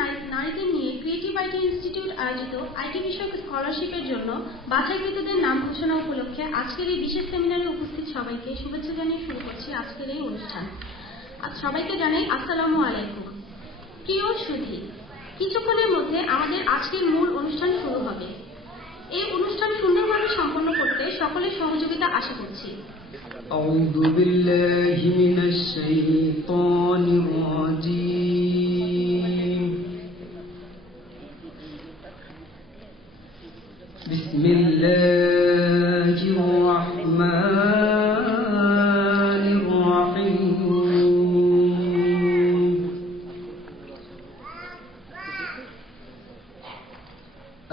নারীদের নিয়ে creative IT institute আয়োজিত আইটি বিষয়ক স্কলারশিপের জন্য বাছাইকৃতদের নাম ঘোষণা উপলক্ষে আজকের এই বিশেষ সেমিনারে উপস্থিত সবাইকে শুভেচ্ছা জানিয়ে শুরু করছি আজকের এই অনুষ্ঠান। সবাইকে জানাই আসসালামু আলাইকুম। প্রিয় সুধী, কিছুক্ষণের মধ্যে আমাদের আজকের মূল অনুষ্ঠান শুরু হবে। এই অনুষ্ঠান সুন্দরভাবে সম্পন্ন করতে সকলের সহযোগিতা আশা করছি। أعوذ بالله من الشيطان الرجيم بسم الله الرحمن الرحيم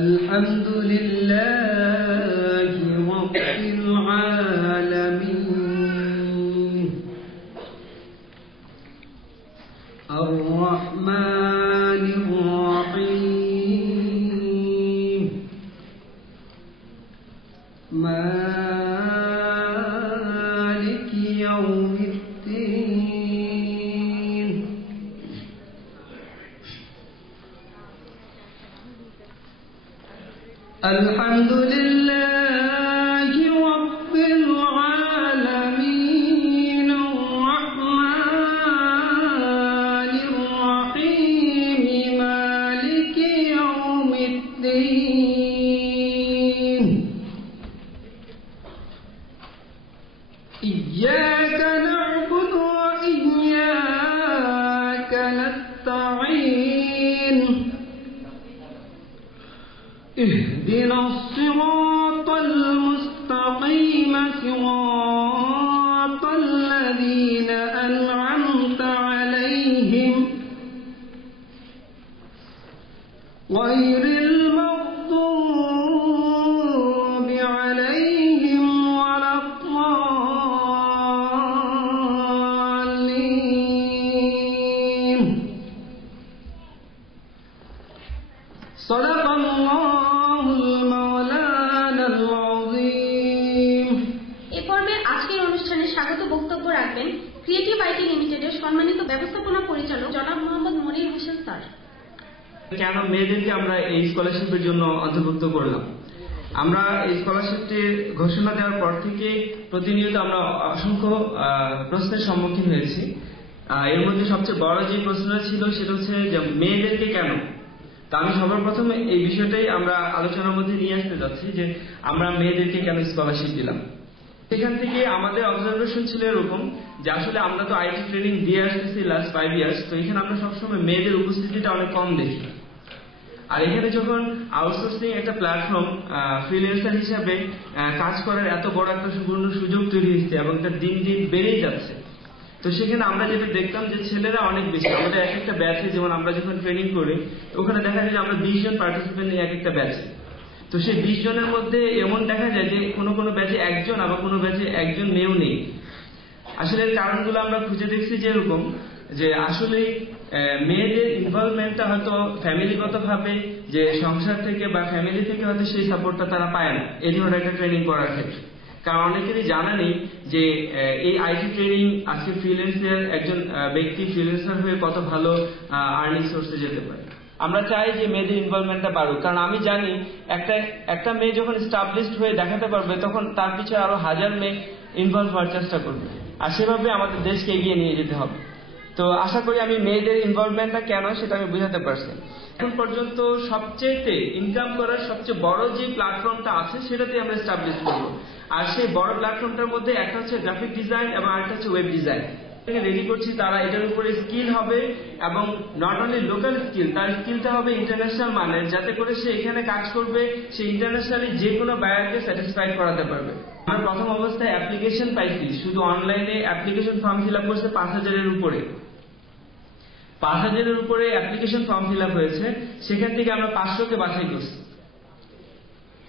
الحمد لله رب العالمين الرحمن الرحيم مالك يوم الدين الحمد لله رب العالمين الرحمن الرحيم مالك يوم الدين إياك نعبد وإياك نستعين اهدنا الصراط المستقيم صراط الذين أنعمت عليهم غير المغضوب عليهم ولا الضالين صدق الله المولانا العظيم। এ পর্বে আজকের অনুষ্ঠানে স্বাগত বক্তব্য রাখবেন ক্রিয়েটিভ আইটি লিমিটেডের সম্মানিত ব্যবস্থাপনা পরিচালক জনাব মোহাম্মদ মনির হোসেন স্যার। কেন মেয়েদেরকে আমরা এই স্কলারশিপের জন্য অন্তর্ভুক্ত করলাম? আমরা এই স্কলারশিপটির ঘোষণা দেওয়ার পর থেকে প্রতিনিয়ত আমরা অসংখ্য প্রশ্নের সম্মুখীন হয়েছি। এর মধ্যে সবচেয়ে বড় যে প্রশ্নটা ছিল সেটা হচ্ছে যে মেয়েদেরকে কেন। তা আমি সবার প্রথমে এই বিষয়টাই আমরা আলোচনার মধ্যে নিয়ে আসতে যাচ্ছি যে আমরা মেয়েদেরকে কেন স্কলারশিপ দিলাম। সেখান থেকে আমাদের অবজারভেশন ছিল এরকম যে আসলে আমরা তো আইটি ট্রেনিং দিয়ে আসতেছি লাস্ট 5 ইয়ার্স, তো এখানে আমরা সবসময় মেয়েদের উপস্থিতিটা অনেক কম দেখি। আর এখানে যখন আউটসোর্সিং একটা প্ল্যাটফর্ম ফ্রিল্যান্সার হিসাবে কাজ করার এত বড় একটা সুবর্ণ সুযোগ তৈরি হয়েছে এবং এটা দিন দিন বেড়েই যাচ্ছে, তো সেখানে আমরা যেটা দেখতাম যে ছেলেরা অনেক বেশি। আমাদের এক একটা ব্যাচে যেমন আমরা যখন ট্রেনিং করি ওখানে দেখা যায় যে আমরা 20 জন পার্টিসিপেন্ট নিয়ে এক একটা ব্যাচে, তো সেই 20 জনের মধ্যে এমন দেখা যায় যে কোনো কোনো ব্যাচে একজন, আবার কোনো ব্যাচে একজন মেয়েও নেই। আসলে এর কারণগুলো আমরা খুঁজে দেখছি যে এরকম যে আসলে মেয়েদের ইনভলভমেন্টটা হয়তো ফ্যামিলিগত ভাবে যে সংসার থেকে বা ফ্যামিলি থেকে হয়তো সেই সাপোর্টটা তারা পায় না এই ধরনের একটা ট্রেনিং করার ক্ষেত্রে। কারণ অনেকেরই জানা নেই যে এই আইটি ট্রেনিং আজকে ফ্রিল্যান্সার একজন ব্যক্তি ফ্রিল্যান্সার হয়ে কত ভালো আর্নিং সোর্সে যেতে পারে। আমরা চাই যে মেয়েদের ইনভলভমেন্টটা বাড়ুক, কারণ আমি জানি একটা মেয়ে যখন এস্টাবলিশড হয়ে দেখাতে পারবে তখন তার পিছনে আরো 1000 মেয়ে ইনভলভ হওয়ার চেষ্টা করবে, আর সেভাবে আমাদের দেশকে এগিয়ে নিয়ে যেতে হবে। তো আশা করি আমি মেয়েদের ইনভলভমেন্টটা কেন সেটা আমি বুঝাতে পারছি। এখন পর্যন্ত সবচেয়ে ইনকাম করার সবচেয়ে বড় যে প্ল্যাটফর্মটা আছে সেটাতে আমরা এস্টাবলিশ করবো, আর সেই বড় প্ল্যাটফর্মটার মধ্যে একটা হচ্ছে গ্রাফিক ডিজাইন এবং আরেকটা হচ্ছে ওয়েব ডিজাইন। রেডি করছি, তারা এটার উপরে স্কিল হবে এবং নট অনলি লোকাল স্কিল, তার স্কিলটা হবে ইন্টারন্যাশনাল মানের, যাতে করে সে এখানে কাজ করবে সে ইন্টারন্যাশনালি যে কোনো বায়ারকে স্যাটিসফাইড করাতে পারবে। আমরা প্রথম অবস্থায় অ্যাপ্লিকেশন পাইছি, শুধু অনলাইনে অ্যাপ্লিকেশন ফর্ম ফিল আপ করছে 5000-এর উপরে, 5000-এর উপরে অ্যাপ্লিকেশন ফর্ম ফিল আপ হয়েছে। সেখান থেকে আমরা 500কে বাছাই করছি।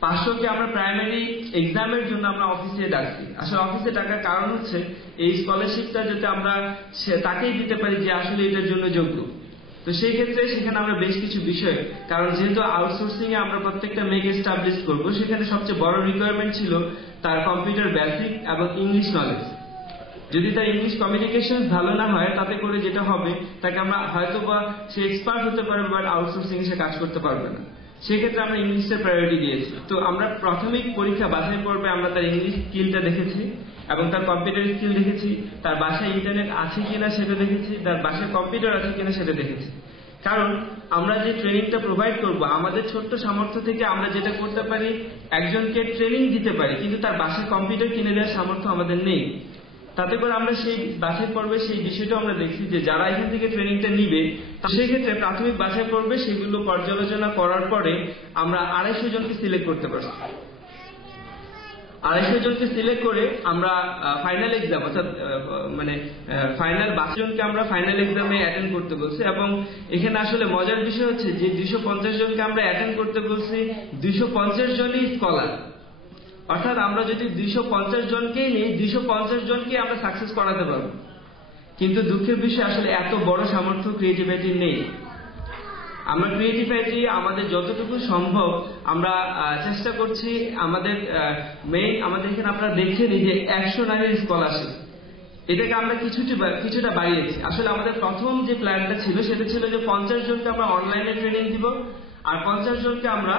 500কে আমরা প্রাইমারি এক্সামের জন্য আমরা অফিসে ডাকছি। আসলে অফিসে ডাকার কারণ হচ্ছে এই স্কলারশিপটা যাতে আমরা তাকেই দিতে পারি যে আসলে এটার জন্য যোগ্য। তো সেই ক্ষেত্রে সেখানে আমরা বেশ কিছু বিষয়, কারণ যেহেতু আউটসোর্সিং এ আমরা প্রত্যেকটা মেয়েকে এস্টাবলিশ করবো, সেখানে সবচেয়ে বড় রিকোয়ারমেন্ট ছিল তার কম্পিউটার বেসিক এবং ইংলিশ নলেজ। যদি তার ইংলিশ কমিউনিকেশন ভালো না হয়, তাতে করে যেটা হবে তাকে আমরা হয়তো বা সে এক্সপার্ট হতে পারবে, বাট আউটসোর্সিং এ সে কাজ করতে পারবে না। সেক্ষেত্রে আমরা ইংলিশের প্রায়োরিটি দিয়েছি। তো আমরা প্রাথমিক পরীক্ষা বাছাই পর্বে আমরা তার ইংলিশ স্কিলটা দেখেছি এবং তার কম্পিউটার স্কিল দেখেছি, তার বাসায় ইন্টারনেট আছে কিনা সেটা দেখেছি, তার বাসায় কম্পিউটার আছে কিনা সেটা দেখেছি। কারণ আমরা যে ট্রেনিংটা প্রোভাইড করব, আমাদের ছোট্ট সামর্থ্য থেকে আমরা যেটা করতে পারি, একজনকে ট্রেনিং দিতে পারি, কিন্তু তার বাসায় কম্পিউটার কিনে দেওয়ার সামর্থ্য আমাদের নেই। তাতে করে আমরা সেই বাছাই পর্বে সেই বিষয়টাও আমরা দেখছি যে যারা এখান থেকে ট্রেনিংটা নিবে, সেই ক্ষেত্রে প্রাথমিক বাছাই পর্বে সেগুলো পর্যালোচনা করার পরে আমরা 250 জনকে সিলেক্ট করতে পারছি। 250 জনকে সিলেক্ট করে আমরা ফাইনাল এক্সাম, অর্থাৎ মানে ফাইনাল 22 জনকে আমরা ফাইনাল এক্সামে অ্যাটেন্ড করতে বলছি। এবং এখানে আসলে মজার বিষয় হচ্ছে যে 250 জনকে আমরা অ্যাটেন্ড করতে বলছি, 250 জনই স্কলার। অর্থাৎ আমরা যদি 250 জনকেই নিই, 250 জনকে আমরা সাকসেস করাতে পারবো। কিন্তু দুঃখের বিষয় আসলে এত বড় সামর্থ্য ক্রিয়েটিভিটি নেই। আমরা ক্রিয়েটিভিটি আমাদের যতটুকু সম্ভব আমরা চেষ্টা করছি। আমাদের মেইন আমাদের এখানে আপনারা দেখছেনই যে 100 নারীর স্কলারশিপ, এটাকে আমরা কিছুটা বাড়িয়েছি। আসলে আমাদের প্রথম যে প্ল্যানটা ছিল সেটা ছিল যে 50 জনকে আমরা অনলাইনে ট্রেনিং দিব আর 50 জনকে আমরা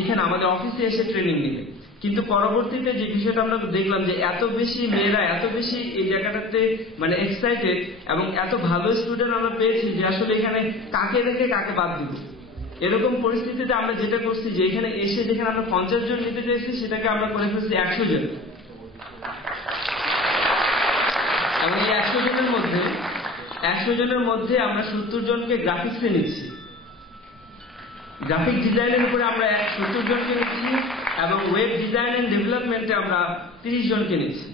এখানে আমাদের অফিসে এসে ট্রেনিং দিবে। কিন্তু পরবর্তীতে যে বিষয়টা আমরা দেখলাম যে এত বেশি মেয়েরা এত বেশি এই জায়গাটাতে মানে এক্সাইটেড এবং এত ভালো স্টুডেন্ট আমরা পেয়েছি যে আসলে এখানে কাকে রেখে কাকে বাদ দিব। এরকম পরিস্থিতিতে আমরা যেটা করছি যে এখানে এসে যেখানে আমরা 50 জন নিতে চাইছি সেটাকে আমরা করে ফেলছি 100 জন। এবং এই 100 জনের মধ্যে আমরা 70 জনকে গ্রাফিক্সে নিচ্ছি, গ্রাফিক ডিজাইনের উপরে আমরা 70 জনকে নিচ্ছি এবং ওয়েব ডিজাইন এন্ড ডেভেলপমেন্টে আমরা 30 জনকে নিচ্ছি।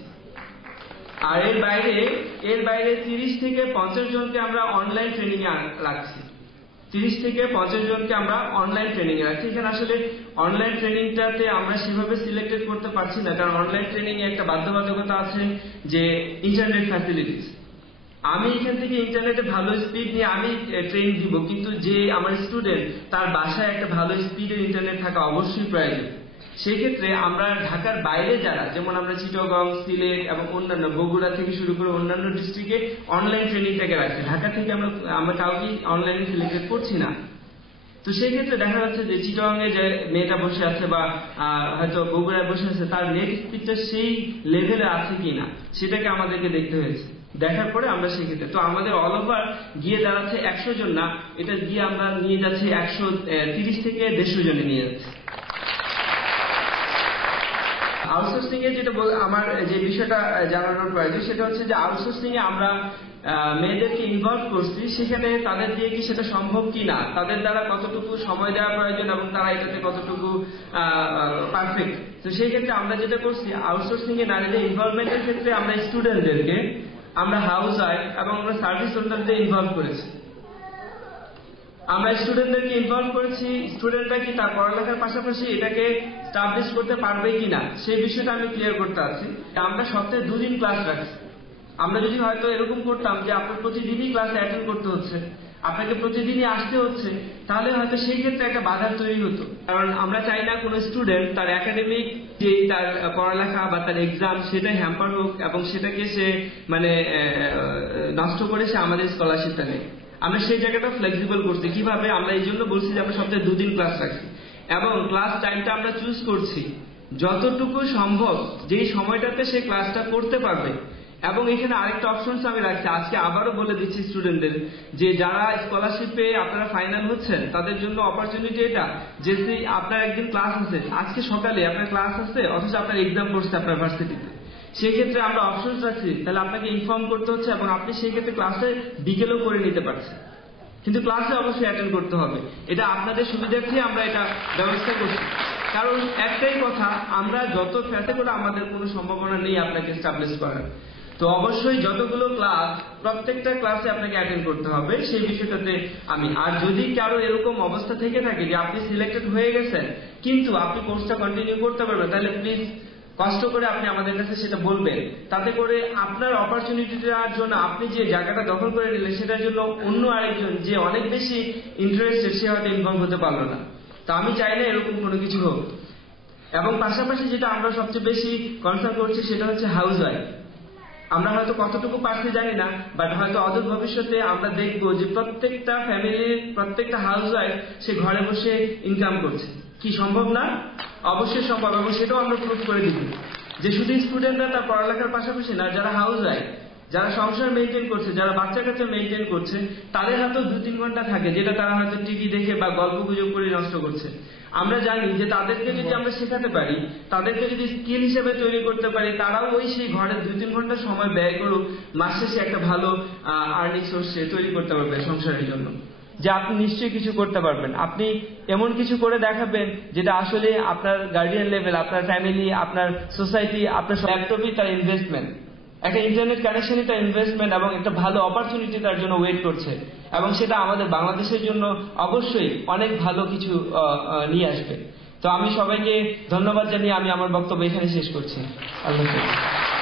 আর এর বাইরে 30 থেকে 50 জনকে আমরা অনলাইন ট্রেনিং এ রাখছি। 30 থেকে 50 জনকে আমরা অনলাইন ট্রেনিং এ রাখছি। এখানে আসলে অনলাইন ট্রেনিংটাতে আমরা সেভাবে সিলেক্টেড করতে পারছি না, কারণ অনলাইন ট্রেনিং এ একটা বাধ্যবাধকতা আছে যে ইন্টারনেট ফ্যাসিলিটিস। আমি এখান থেকে ইন্টারনেটে ভালো স্পিড নিয়ে আমি ট্রেন দিব, কিন্তু যে আমার স্টুডেন্ট তার বাসায় একটা ভালো স্পিডের ইন্টারনেট থাকা অবশ্যই প্রয়োজন। সেই ক্ষেত্রে আমরা ঢাকার বাইরে যারা, যেমন আমরা চিটাগং, সিলেট এবং অন্যান্য বগুড়া থেকে শুরু করে অন্যান্য ডিস্ট্রিক্টে অনলাইন ট্রেনিংটাকে রাখছি। ঢাকা থেকে আমরা কাউকে অনলাইনে সিলেক্টেড করছি না। তো সেই ক্ষেত্রে দেখা যাচ্ছে যে চিটাগং এ যে মেয়েটা বসে আছে বা হয়তো বগুড়ায় বসে আছে, তার নেট স্পিডটা সেই লেভেলে আছে কিনা সেটাকে আমাদেরকে দেখতে হয়েছে। দেখার পরে আমরা সেক্ষেত্রে তো আমাদের অল ওভার গিয়ে দাঁড়াচ্ছে 100 জন না, এটা গিয়ে আমরা নিয়ে যাচ্ছি 130 থেকে 150 জনে নিয়ে যাচ্ছি। আউটসোর্সিং এ যেটা আমার যে বিষয়টা জানানোর প্রয়োজন সেটা হচ্ছে যে আউটসোর্সিং এ আমরা মেয়েদেরকে ইনভলভ করছি, সেখানে তাদের দিয়ে কি সেটা সম্ভব কিনা, তাদের দ্বারা কতটুকু সময় দেওয়া প্রয়োজন এবং তারা এটাতে কতটুকু পারফেক্ট। তো সেই ক্ষেত্রে আমরা যেটা করছি, আউটসোর্সিং এ নারীদের ইনভলভমেন্টের ক্ষেত্রে আমরা স্টুডেন্টদেরকে আমরা হাউস ওয়াইফ এবং আমরা সার্ভিস হোল্ডারদের ইনভলভ করেছি। আমরা স্টুডেন্টদেরকে ইনভলভ করেছি, স্টুডেন্টরা কি তার পড়ালেখার পাশাপাশি এটাকে স্টাবলিশ করতে পারবে কিনা সেই বিষয়টা আমি ক্লিয়ার করতে আছি। আমরা সপ্তাহে 2 দিন ক্লাস রাখছি। আমরা যদি হয়তো এরকম করতাম যে আপনার প্রতিদিনই ক্লাসে অ্যাটেন্ড করতে হচ্ছে, আপনাকে প্রতিদিনই আসতে হচ্ছে, তাহলে হয়তো সেই ক্ষেত্রে একটা বাধা তৈরি হতো। কারণ আমরা চাই না কোনো স্টুডেন্ট তার একাডেমিক যে তার পড়ালেখা বা তার এক্সাম সেটা হ্যাম্পার হোক এবং সেটাকে সে মানে নষ্ট করে সে আমাদের স্কলারশিপটা নেয়। আমরা সেই জায়গাটা ফ্লেক্সিবল করছি। কিভাবে? আমরা এই জন্য বলছি যে আমরা সপ্তাহে 2 দিন ক্লাস রাখছি এবং ক্লাস টাইমটা আমরা চুজ করছি যতটুকু সম্ভব যেই সময়টাতে সে ক্লাসটা করতে পারবে। এবং এখানে আরেকটা অপশনস আমি রাখছি, আজকে আবারও বলে দিচ্ছি স্টুডেন্টদের যে যারা স্কলারশিপে আপনারা ফাইনাল হচ্ছেন তাদের জন্য অপরচুনিটি এটা যে আপনার একদিন ক্লাস আছে, আজকে সকালে আপনার ক্লাস আছে অথচ আপনার এক্সাম পড়ছে আপনার ভার্সিটিতে, সেই ক্ষেত্রে আমরা অপশনস রাখছি, তাহলে আপনাকে ইনফর্ম করতে হচ্ছে এবং আপনি সেই ক্ষেত্রে ক্লাসে বিকেলেও করে নিতে পারছেন, কিন্তু ক্লাসে অবশ্যই অ্যাটেন্ড করতে হবে। এটা আপনাদের সুবিধার্থে আমরা এটা ব্যবস্থা করছি। কারণ একটাই কথা, আমরা যত ফ্যাতে করে আমাদের কোনো সম্ভাবনা নেই আপনাকে এস্টাবলিশ করার, তো অবশ্যই যতগুলো ক্লাস প্রত্যেকটা ক্লাসে আপনাকে অ্যাটেন্ড করতে হবে সেই বিষয়টাতে আমি। আর যদি কারো এরকম অবস্থা থেকে থাকে যে আপনি সিলেক্টেড হয়ে গেছেন কিন্তু আপনি কোর্সটা কন্টিনিউ করতে পারবেন, তাহলে প্লিজ কষ্ট করে আপনি আমাদের কাছে সেটা বলবেন। তাতে করে আপনার অপরচুনিটিটার জন্য আপনি যে জায়গাটা দখল করে নিলেন সেটার জন্য অন্য আরেকজন যে অনেক বেশি ইন্টারেস্টেড সে হয়তো ইনভলভ হতে পারলো না। তো আমি চাই না এরকম কোনো কিছু হোক। এবং পাশাপাশি যেটা আমরা সবচেয়ে বেশি কনসার্ন করছি সেটা হচ্ছে হাউস ওয়াইফ। আমরা হয়তো কতটুকু পারছি জানি না, বাট হয়তো অদূর ভবিষ্যতে আমরা দেখবো যে প্রত্যেকটা ফ্যামিলির প্রত্যেকটা হাউস ওয়াইফ সে ঘরে বসে ইনকাম করছে। কি সম্ভব না? অবশ্যই সম্ভব, এবং সেটাও আমরা প্রুভ করে দিব যে শুধু স্টুডেন্টরা তার পড়ালেখার পাশাপাশি না, যারা হাউস ওয়াইফ, যারা সংসার মেনটেন করছে, যারা বাচ্চা কাচ্চা মেনটেন করছে, তাদের হাতেও 2-3 ঘন্টা থাকে যেটা তারা হয়তো টিভি দেখে বা গল্প গুজব করে নষ্ট করছে। আমরা জানি যে তাদেরকে যদি আমরা শেখাতে পারি, তাদেরকে যদি স্কিল হিসেবে তৈরি করতে পারি, তারাও ওই সেই ঘরে 2-3 ঘন্টা সময় ব্যয় করুক, মাস শেষে একটা ভালো আর্নিং সোর্স তৈরি করতে পারবে সংসারের জন্য। যে আপনি নিশ্চয়ই কিছু করতে পারবেন, আপনি এমন কিছু করে দেখাবেন যেটা আসলে আপনার গার্ডিয়ান লেভেল, আপনার ফ্যামিলি, আপনার সোসাইটি, আপনার ল্যাপটপই তার ইনভেস্টমেন্ট, একটা ইন্টারনেট কানেকশনই তার ইনভেস্টমেন্ট, এবং একটা ভালো অপরচুনিটি তার জন্য ওয়েট করছে, এবং সেটা আমাদের বাংলাদেশের জন্য অবশ্যই অনেক ভালো কিছু নিয়ে আসবে। তো আমি সবাইকে ধন্যবাদ জানিয়ে আমি আমার বক্তব্য এখানে শেষ করছি। আল্লাহ হাফেজ।